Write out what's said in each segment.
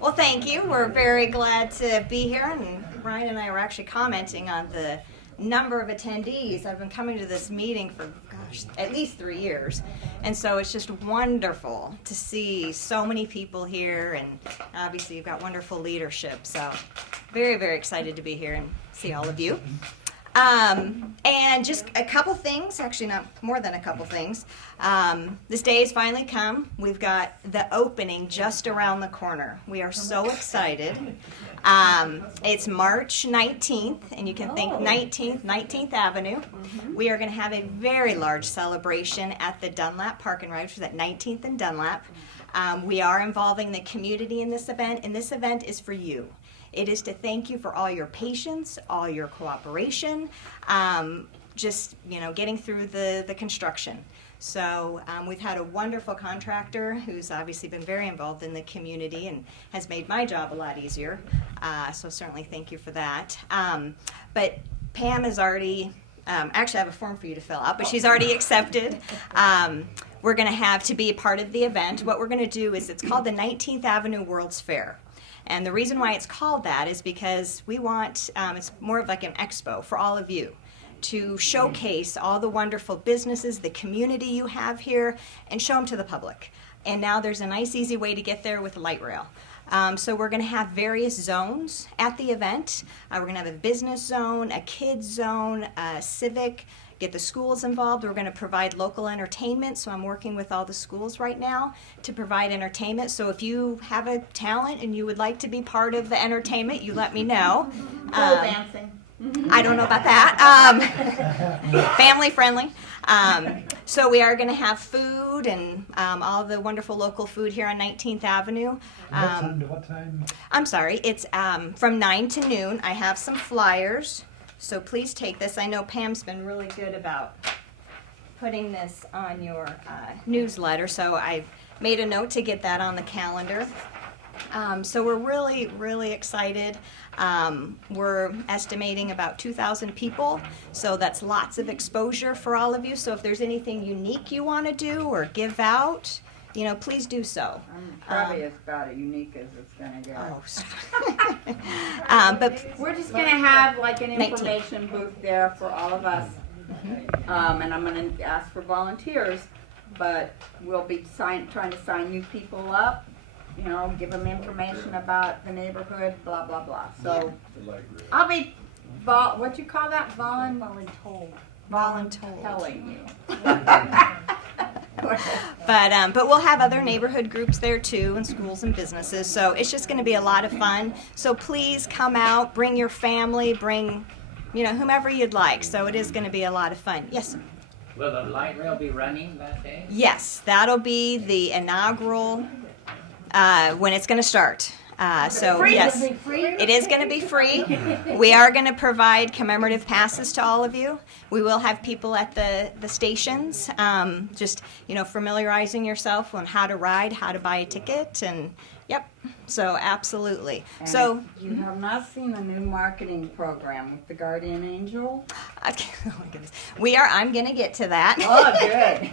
Well, thank you. We're very glad to be here, and Ryan and I were actually commenting on the number of attendees. I've been coming to this meeting for, gosh, at least 3 years, and so it's just wonderful to see so many people here, and obviously you've got wonderful leadership, so very, very excited to be here and see all of you. And just a couple things, actually not more than a couple things. This day has finally come. We've got the opening just around the corner. We are so excited. It's March 19th, and you can think 19th Avenue. We are going to have a very large celebration at the Dunlap Park and Ride, which is at 19th and Dunlap. We are involving the community in this event, and this event is for you. It is to thank you for all your patience, all your cooperation, just getting through the construction. So we've had a wonderful contractor who's obviously been very involved in the community and has made my job a lot easier. So certainly thank you for that. But Pam has already, actually I have a form for you to fill out, but she's already accepted. We're going to have to be a part of the event. What we're going to do is it's called the 19th Avenue World's Fair. And the reason why it's called that is because we want, it's more of like an expo for all of you to showcase all the wonderful businesses, the community you have here, and show them to the public. And now there's a nice, easy way to get there with light rail. So we're going to have various zones at the event. We're going to have a business zone, a kids zone, a civic, get the schools involved. We're going to provide local entertainment, so I'm working with all the schools right now to provide entertainment. So if you have a talent and you would like to be part of the entertainment, you let me know. Dancing. I don't know about that. Family friendly. So we are going to have food and all the wonderful local food here on 19th Avenue. What time to what time? I'm sorry, it's from 9 to noon. I have some flyers. So please take this. I know Pam's been really good about putting this on your newsletter, so I made a note to get that on the calendar. So we're really, really excited. We're estimating about 2,000 people, so that's lots of exposure for all of you. So if there's anything unique you want to do or give out, please do so. Probably as about as unique as it's going to get. But We're just going to have like an information booth there for all of us. And I'm going to ask for volunteers, but we'll be trying to sign new people up, give them information about the neighborhood, blah, blah, blah. So I'll be, what you call that? Voluntelling you. But we'll have other neighborhood groups there too, and schools and businesses. So it's just going to be a lot of fun. So please come out, bring your family, bring, whomever you'd like. So it is going to be a lot of fun. Yes, sir. Will the light rail be running that day? Yes, that'll be the inaugural when it's going to start. So yes, it is going to be free. We are going to provide commemorative passes to all of you. We will have people at the stations, just familiarizing yourself on how to ride, how to buy a ticket, and yep. So absolutely. And so you have not seen the new marketing program with the Guardian Angel? Oh my goodness, I'm going to get to that. Oh, good.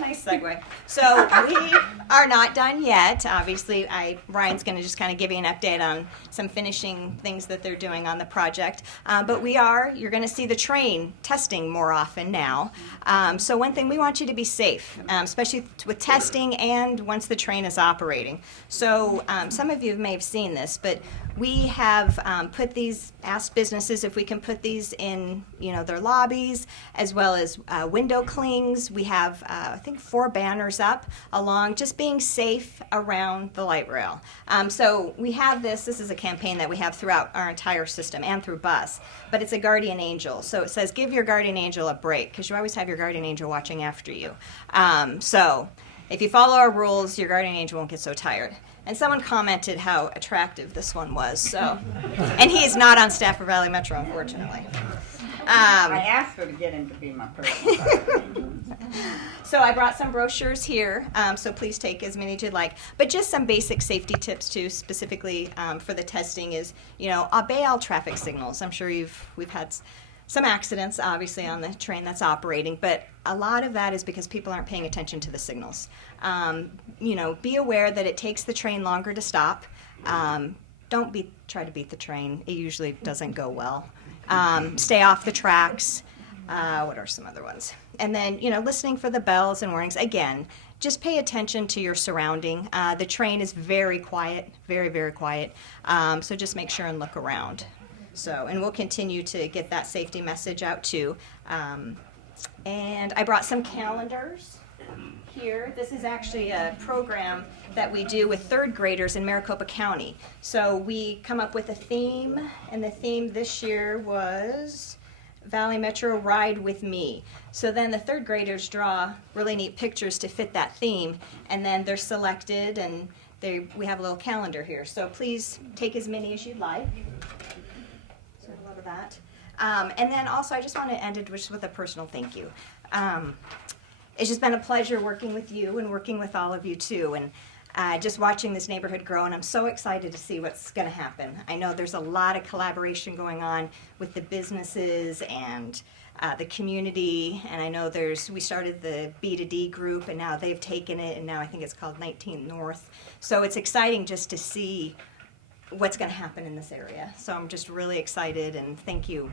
Nice segue. So we are not done yet. Obviously, Ryan's going to just kind of give you an update on some finishing things that they're doing on the project. But you're going to see the train testing more often now. So one thing, we want you to be safe, especially with testing and once the train is operating. So some of you may have seen this, but we have asked businesses if we can put these in, their lobbies, as well as window clings. We have, I think, 4 banners up along just being safe around the light rail. So we have this is a campaign that we have throughout our entire system and through bus, but it's a guardian angel. So it says, give your guardian angel a break, because you always have your guardian angel watching after you. So if you follow our rules, your guardian angel won't get so tired. And someone commented how attractive this one was. So, and he is not on staff for Valley Metro, unfortunately. I asked her to get him to be my person. So I brought some brochures here, so please take as many as you'd like. But just some basic safety tips too, specifically for the testing is, obey all traffic signals. I'm sure we've had some accidents, obviously, on the train that's operating, but a lot of that is because people aren't paying attention to the signals. Be aware that it takes the train longer to stop. Don't try to beat the train. It usually doesn't go well. Stay off the tracks. What are some other ones? And then, listening for the bells and warnings. Again, just pay attention to your surrounding. The train is very quiet, very, very quiet. So just make sure and look around. And we'll continue to get that safety message out too. And I brought some calendars here. This is actually a program that we do with third graders in Maricopa County. So we come up with a theme, and the theme this year was Valley Metro Ride with Me. So then the third graders draw really neat pictures to fit that theme, and then they're selected, and we have a little calendar here. So please take as many as you'd like. So I love that. And then also I just want to end it with a personal thank you. It's just been a pleasure working with you and working with all of you too, and just watching this neighborhood grow, and I'm so excited to see what's going to happen. I know there's a lot of collaboration going on with the businesses and the community, and I know we started the B2D group, and now they've taken it, and now I think it's called 19 North. So it's exciting just to see what's going to happen in this area. So I'm just really excited, and thank you,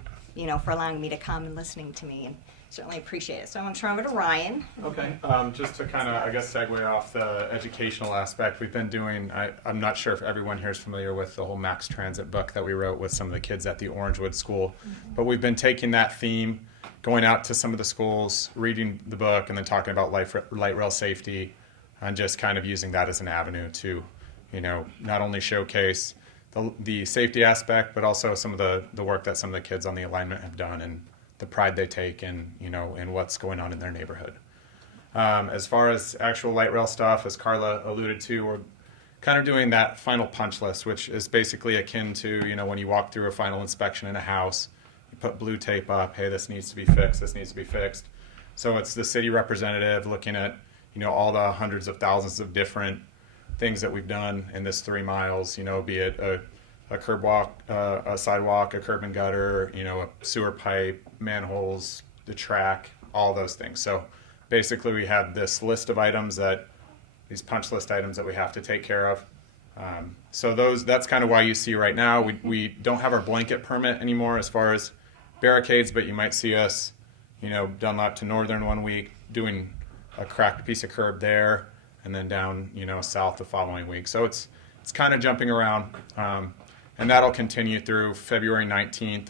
for allowing me to come and listening to me, and certainly appreciate it. So I'm going to turn over to Ryan. Okay, just to kind of, segue off the educational aspect, we've been doing, I'm not sure if everyone here is familiar with the whole Max Transit book that we wrote with some of the kids at the Orangewood School, but we've been taking that theme, going out to some of the schools, reading the book, and then talking about light rail safety, and just kind of using that as an avenue to, not only showcase the safety aspect, but also some of the work that some of the kids on the alignment have done, and the pride they take in, in what's going on in their neighborhood. As far as actual light rail stuff, as Karla alluded to, we're kind of doing that final punch list, which is basically akin to, when you walk through a final inspection in a house, you put blue tape up, hey, this needs to be fixed, this needs to be fixed. So it's the city representative looking at, all the hundreds of thousands of different things that we've done in this 3 miles, be it a curb walk, a sidewalk, a curb and gutter, a sewer pipe, manholes, the track, all those things. So basically we have this list of items these punch list items that we have to take care of. So that's kind of why you see right now, we don't have our blanket permit anymore as far as barricades, but you might see us, Dunlap to Northern one week, doing a cracked piece of curb there, and then down, south the following week. So it's kind of jumping around. And that'll continue through February 19th.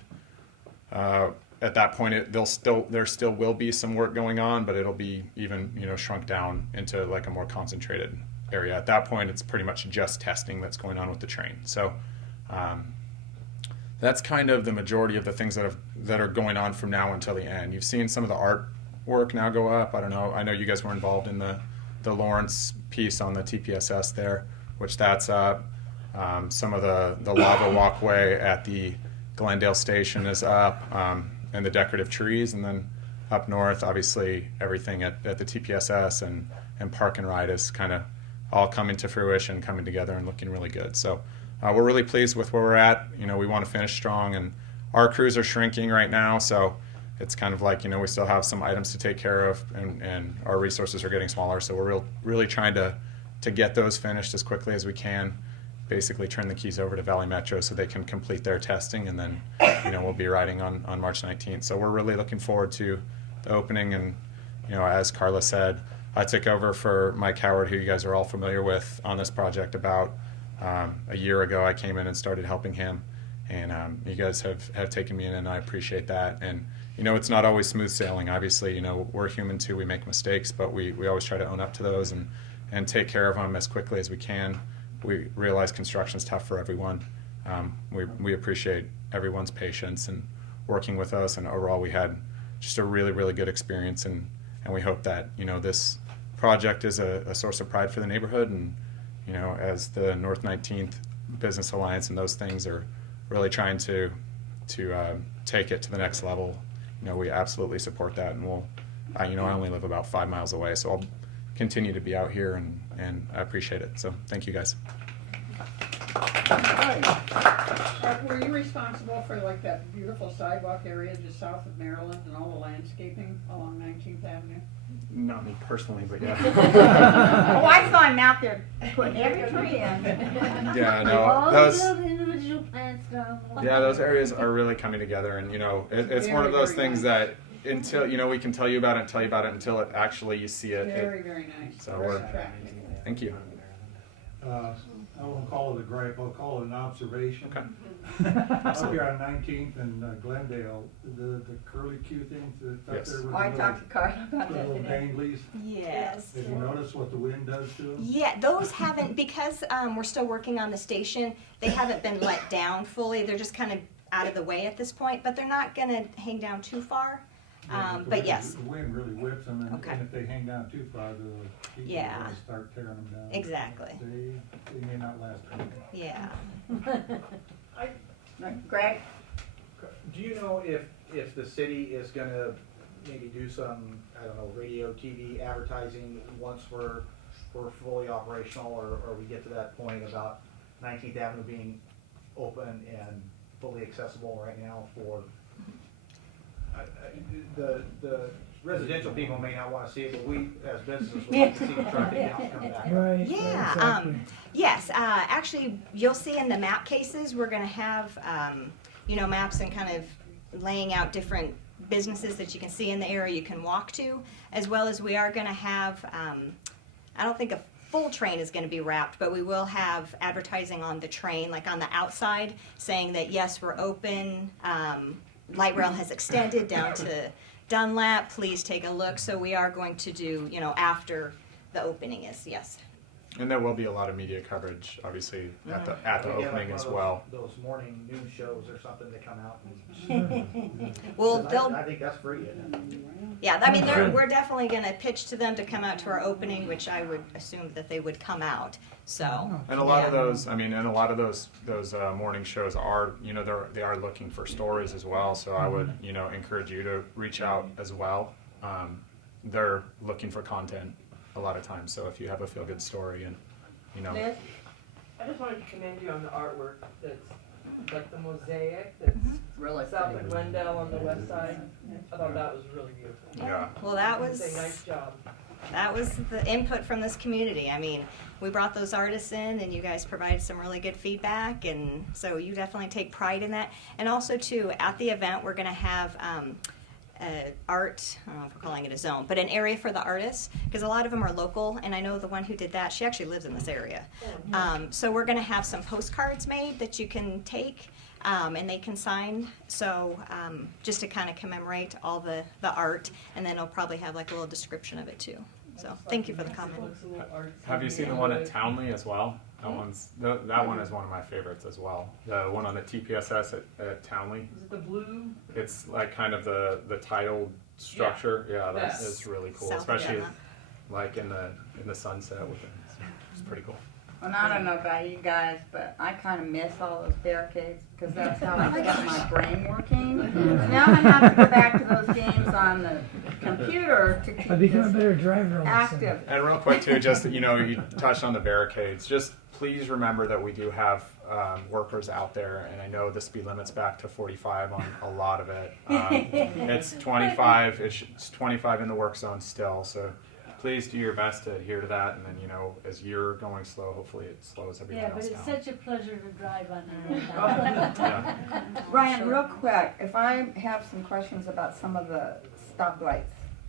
At that point, there still will be some work going on, but it'll be even shrunk down into like a more concentrated area. At that point, it's pretty much just testing that's going on with the train. So that's kind of the majority of the things that are going on from now until the end. You've seen some of the artwork now go up. I don't know. I know you guys were involved in the Lawrence piece on the TPSS there, which that's up. Some of the lava walkway at the Glendale station is up, and the decorative trees, and then up north, obviously everything at the TPSS and Park and Ride is kind of all coming to fruition, coming together and looking really good. So we're really pleased with where we're at. We want to finish strong, and our crews are shrinking right now, so it's kind of like, we still have some items to take care of, and our resources are getting smaller, so we're really trying to get those finished as quickly as we can. Basically turn the keys over to Valley Metro so they can complete their testing, and then we'll be riding on March 19th. So we're really looking forward to the opening, and as Karla said, I took over for Mike Howard, who you guys are all familiar with on this project. About a year ago I came in and started helping him, and you guys have taken me in, and I appreciate that. And it's not always smooth sailing, obviously. We're human too, we make mistakes, but we always try to own up to those and take care of them as quickly as we can. We realize construction's tough for everyone. We appreciate everyone's patience and working with us, and overall we had just a really, really good experience, and we hope that this project is a source of pride for the neighborhood, and as the North 19th Business Alliance and those things are really trying to take it to the next level, we absolutely support that, and I only live about 5 miles away, so I'll continue to be out here, and I appreciate it. So thank you guys. Were you responsible for like that beautiful sidewalk area just south of Maryland and all the landscaping along 19th Avenue? Not me personally, but yeah. Oh, I saw him out there putting every tree in. Yeah, no, All those. the individual plants down. Yeah, those areas are really coming together, and it's one of Very, those very things nice. that until we can tell you about it and tell you about it until it actually you see it. Very, very nice. So Very we're- attractive. Thank you. I won't call it a gripe, I'll call it an observation. Okay. Up here on 19th and Glendale, the curly Q things that's up Yes. there with Oh, I the talked to Karla about the that little today. danglies. Yes. Have you noticed what the wind does to them? Yeah, those haven't, because we're still working on the station, they haven't been let down fully. They're just kind of out of the way at this point, but they're not going to hang down too far. The But wind- yes, The wind really whips them, Okay. and if they hang down too far, the people Yeah. are gonna start tearing them down. exactly. They may not last long. Yeah. Greg? Do you know if the city is gonna maybe do some, I don't know, radio, TV advertising once we're fully operational, or we get to that point about 19th Avenue being open and fully accessible right now for, the residential people may not wanna see it, but we as businesses would like to see the traffic count come back. Right. Yeah, exactly. yes, actually, you'll see in the map cases, we're gonna have, maps and kind of laying out different businesses that you can see in the area you can walk to, as well as we are gonna have, I don't think a full train is gonna be wrapped, but we will have advertising on the train, like on the outside, saying that, yes, we're open, light rail has extended down to Dunlap, please take a look. So we are going to do, after the opening is, yes. And there will be a lot of media coverage, obviously, at the Yeah, like opening one as of well. Those morning news shows or something that come out and. Well, they'll, I think that's free, isn't it? yeah, I mean, we're definitely gonna pitch to them to come out to our opening, which I would assume that they would come out, so. And a lot of yeah. those, those morning shows are, they are looking for stories as well. So I would, encourage you to reach out as well. They're looking for content a lot of times. So if you have a feel good story and, Liz? I just wanted to commend you on the artwork that's like the mosaic that's Really south of Glendale on the west side. I thought that was really beautiful. yeah. Well, that I'd say nice was, job. that was the input from this community. I mean, we brought those artists in and you guys provided some really good feedback, and so you definitely take pride in that. And also too, at the event, we're gonna have, art, I don't know if we're calling it a zone, but an area for the artists, because a lot of them are local, and I know the one who did that, she actually lives in this area. So we're gonna have some postcards made that you can take, and they can sign, so, just to kind of commemorate all the art, and then it'll probably have like a little description of it too. So, thank you for the comment. Have you seen the one at Townley as well? That one is one of my favorites as well. The one on the TPSS at Townley. Is it the blue? It's like kind of the titled structure. Yeah, that's Yes. it's really cool, South especially Carolina. like in the sunset with it. It's pretty cool. Well, I don't know about you guys, but I kind of miss all those barricades because that's how I get my brain working. Now I have to go back to those games on the computer to keep I become a this better driver all of a sudden. active. And real quick too, just you touched on the barricades. Just please remember that we do have workers out there, and I know the speed limit's back to 45 on a lot of it. It's 25. It's 25 in the work zone still. So please do your best to adhere to that, and then as you're going slow, hopefully it slows everyone Yeah, but else it's down. such a pleasure to drive on Yeah. Ryan, real quick, if I have some questions about some of the stoplights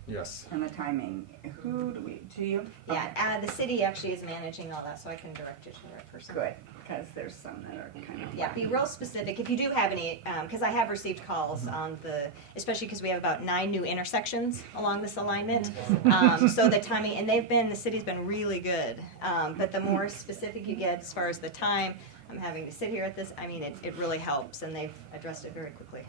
Yes. and the timing, who do you? Yeah, the city actually is managing all that, so I can direct you to the right person. Good, because there's some that are kind of. Yeah, be real specific. If you do have any, because I have received calls on especially because we have about 9 new intersections along this alignment. So the timing, and the city's been really good. But the more specific you get as far as the time, I'm having to sit here at this, I mean, it really helps, and they've addressed it very quickly.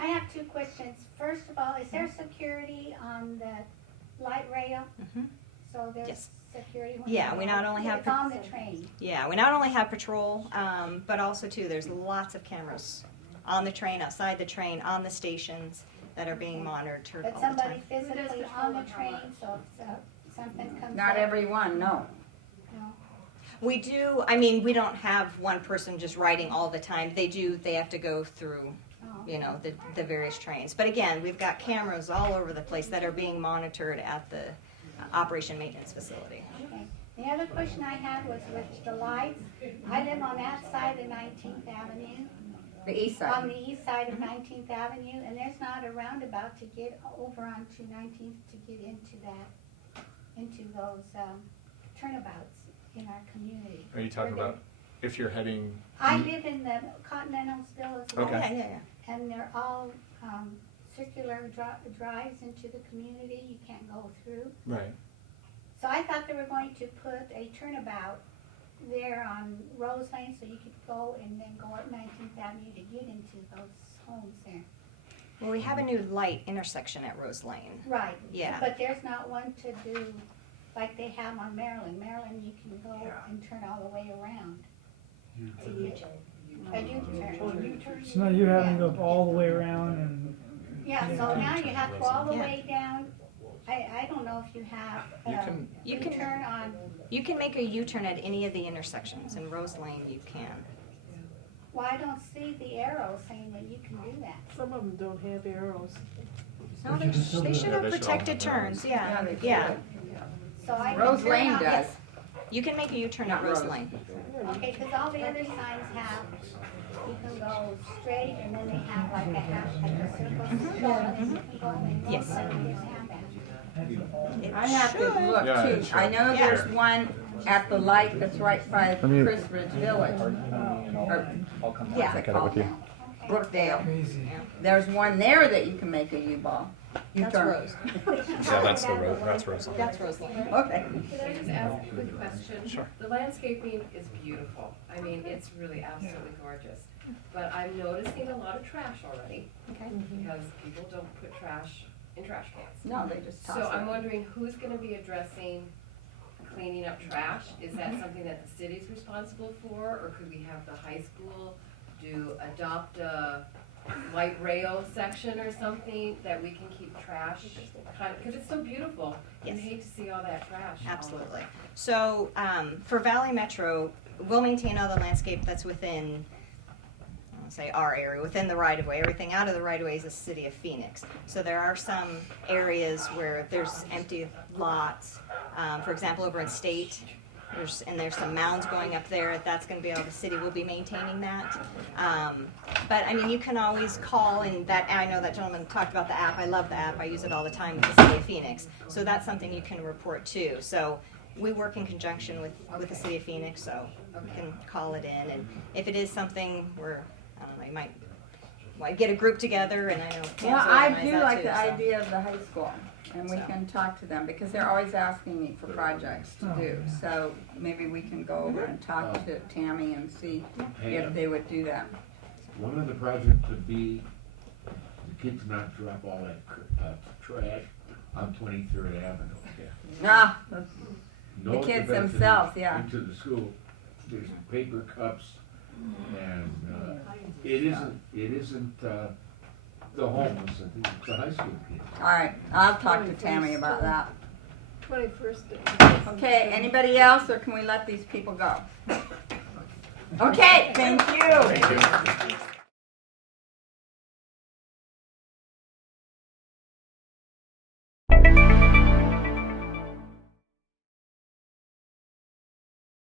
I have 2 questions. First of all, is there security on the light rail? Mhm. So there's Yes. security when Yeah, you we go- not only have It's on the train. Yeah, we not only have patrol, but also too, there's lots of cameras on the train, outside the train, on the stations that are being monitored But all the somebody time. physically on the train, so if something comes up. Not everyone, no. No. We do, I mean, we don't have one person just writing all the time. They have to go through, you know, the various trains. But again, we've got cameras all over the place that are being monitored at the operation maintenance facility. Okay. The other question I had was with the lights. I live on that side of 19th Avenue, The east on side. the east side of 19th Avenue, and there's not a roundabout to get over onto 19th to get into those turnabouts in our community. Are you talking Where about if you're heading? I live in the Continental still as well. Okay. Yeah, yeah, yeah. And they're all circular drives into the community. You can't go through. Right. So I thought they were going to put a turnabout there on Rose Lane so you could go and then go up 19th Avenue to get into those homes there. Well, we have a new light intersection at Rose Lane. Right. Yeah. But there's not one to do like they have on Maryland. Maryland, you can go and turn all the way around. A U-turn. So now you're having to go all the way around and. Yeah, so now you have to go all the Yeah. way down. I don't know if you have You can- U-turn on. You can make a U-turn at any of the intersections. In Rose Lane, you can. Well, I don't see the arrow saying that you can do that. Some of them don't have arrows. No, they should Yeah, have they should all protected have turns, yeah, they yeah. should. So I can Rose turn Lane on- does. You can make a U-turn Not at Rose Rose. Lane. Okay, because all the other signs have, you can go straight and then they have like a half, like a circle. Yes. Most of them didn't have that. It I have to should. look Yeah, too. it should. I know Yeah. there's one at the light that's right by Let me- Chris Ridge Village. Or, Yeah. what's it Got it with called? you. Brookdale. Crazy. There's one there that you can make a U-ball. That's U-turn. Rose. Yeah, that's the road. That's Rose Lane. That's Rose Lane. Okay. Can I just ask a quick question? Sure. The landscaping is beautiful. I mean, it's really absolutely gorgeous. But I'm noticing a lot of trash already Okay. because people don't put trash in trash cans. No, they just toss So I'm it. wondering who's gonna be addressing cleaning up trash? Is that something that the city's responsible for, or could we have the high school adopt a light rail section or something that we can keep trash kind of, because it's so beautiful. You Yes. hate to see all that trash. all over. Absolutely. So for Valley Metro, we'll maintain all the landscape that's within, I'll say our area, within the right of way. Everything out of the right of way is the city of Phoenix. So there are some areas where there's empty lots. For example, over in State, there's some mounds going up there. That's going to be all the city will be maintaining that. But I mean, you can always call, and that I know that gentleman talked about the app. I love the app. I use it all the time with the city of Phoenix. So that's something you can report too. So we work in conjunction with the city of Phoenix, so you can call it in. And if it is something where, I don't know, you might get a group together, and I know Pam's Well, I organized do that like too, the so. idea of the high school, and we So. can talk to them, because they're always asking me for projects to do. So maybe we can go over and talk to Tammy and see if they would do that. One of the projects would be the kids not drop all that trash on 23rd Avenue. Ah, No kids prevents themselves, it yeah. Into the school. There's paper cups, and it isn't the homeless. It's the high school kids. all right, I'll talk to Tammy about that. 21st. Okay, anybody else, or can we let these people go? Okay, thank you.